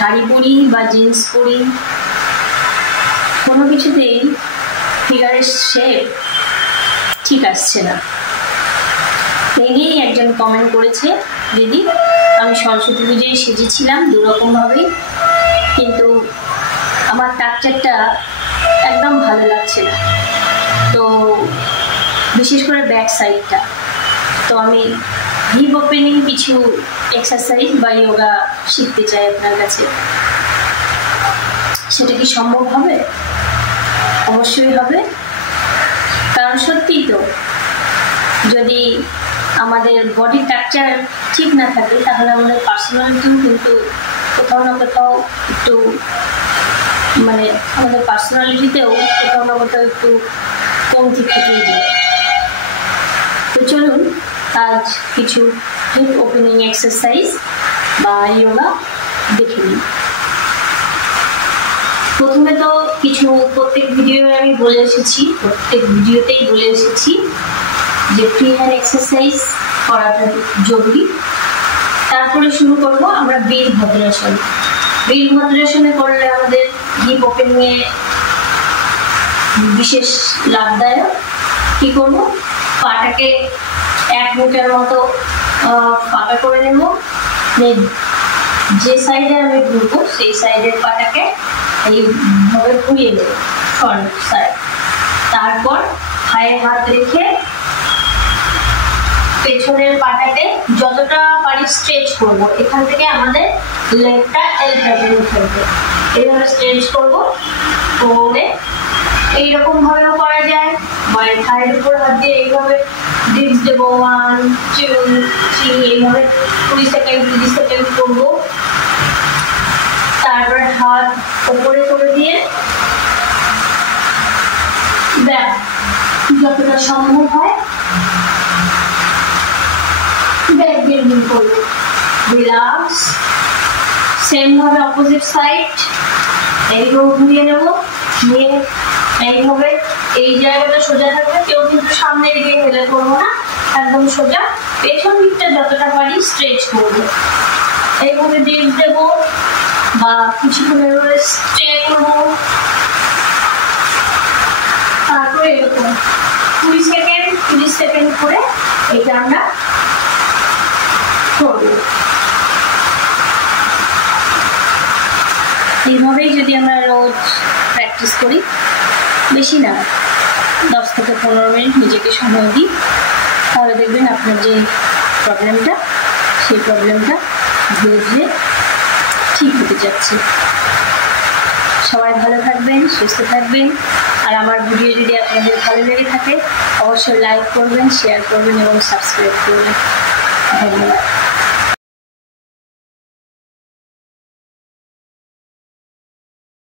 শাড়ি পরি বা জিন্স পরি, কোনো কিছুতেই ফিগারের শেপ ঠিক আসছে না। এই নিয়েই একজন কমেন্ট করেছে, দিদি আমি সরস্বতী পুজোয় সেজেছিলাম দুরকমভাবেই, কিন্তু আমার স্ট্রাকচারটা একদম ভালো লাগছে না, তো বিশেষ করে ব্যাক সাইডটা। তো আমি হিপ ওপেনিং কিছু এক্সারসাইজ বা যোগা শিখতে চাই আপনার কাছে, সেটা কি সম্ভব হবে? অবশ্যই হবে, কারণ সত্যিই তো যদি আমাদের বডি স্ট্রাকচার ঠিক না থাকে তাহলে আমাদের পার্সোনালিটিও কিন্তু কোথাও না কোথাও একটু মানে আমাদের পার্সোনালিটিতেও কোথাও না কোথাও একটু কমতি থেকেই যায়। তো চলুন আজ কিছু হিপ ওপেনিং এক্সারসাইজ বা যোগা দেখে নিই। প্রথমে তো কিছু প্রত্যেক ভিডিওতেই বলে এসেছি যে ফ্রি হ্যান্ড এক্সারসাইজ করাটা জরুরি। তারপরে শুরু করব আমরা বীরভদ্রাসন। বীরভদ্রাসনে করলে আমাদের হিপ ওপেনিংয়ে বিশেষ লাভদায়ক। কি করব, পাটাকে 1 মিটার মতো পাকা করে নেব, যে সাইডে আমি ঘুরবো সেই সাইডের পাটাকে এইভাবে ঘুরিয়ে নেব ফ্রন্ট সাইড। তারপর পায়ে হাত রেখে পেছনের পাটাকে যতটা পারি স্ট্রেচ করব। এখান থেকে আমাদের লেগটা এল প্যাটার্নে থাকবে, এইভাবে স্ট্রেচ করব করে এইরকম ভাবেও করা যায়। মায়ের থায়ের উপর হাত দিয়ে এইভাবে ডিপস দেবো 1 2 3 এইভাবে 20 সেকেন্ড করবো। তারপরে হাত উপরে করে দিয়ে ব্যাক যতটা সম্ভব হয় ব্যাক বেন্ডিং করবো। রিল্যাক্স। সেম ভাবে অপোজিট সাইড এইভাবে ঘুরিয়ে নেব, নিয়ে এইভাবে এই জায়গাটা সোজা থাকবে, কেউ কিন্তু সামনের দিকে হেলে করবো না, একদম সোজা। পেছন দিকটা যতটা পারি স্ট্রেচ করবো, এইভাবে ডিপস দেবো বা কিছুক্ষণ এভাবে স্ট্রে করবো। তারপরে এরকম 20 সেকেন্ড 30 সেকেন্ড করে এটা আমরা করবো। এইভাবেই যদি আমরা রোজ প্র্যাকটিস করি, বেশি না 10 থেকে 15 মিনিট নিজেকে সময় দিই, তাহলে দেখবেন আপনার যে প্রবলেমটা সেই প্রবলেমটা ধীরে ধীরে ঠিক হতে যাচ্ছে। সবাই ভালো থাকবেন, সুস্থ থাকবেন। আর আমার ভিডিও যদি আপনাদের ভালো লেগে থাকে অবশ্যই লাইক করবেন, শেয়ার করবেন এবং সাবস্ক্রাইব করবেন। ধন্যবাদ।